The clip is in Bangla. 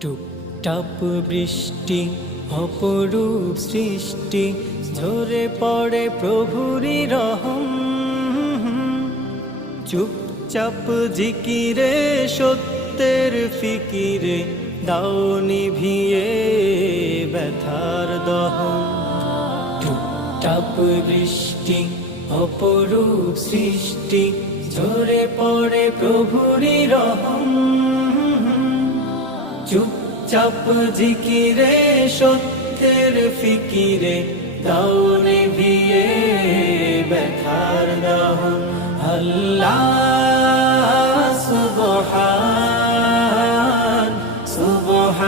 টুপটাপ বৃষ্টি অপরূপ সৃষ্টি, ঝরে পড়ে প্রভুরি রহম। চুপচাপ জিকিরে সত্যের ফিকিরে, দাও নিভিয়ে ব্যথার দহন। টুপটাপ বৃষ্টি অপরূপ সৃষ্টি, ঝরে পড়ে প্রভুরি রহম। চুপচাপ জিকিরে সত্যের ফিকিরে, দাও নিভিয়ে ব্যথার দহন। আল্লাহ সুবহান সুবহানাল্লাহ।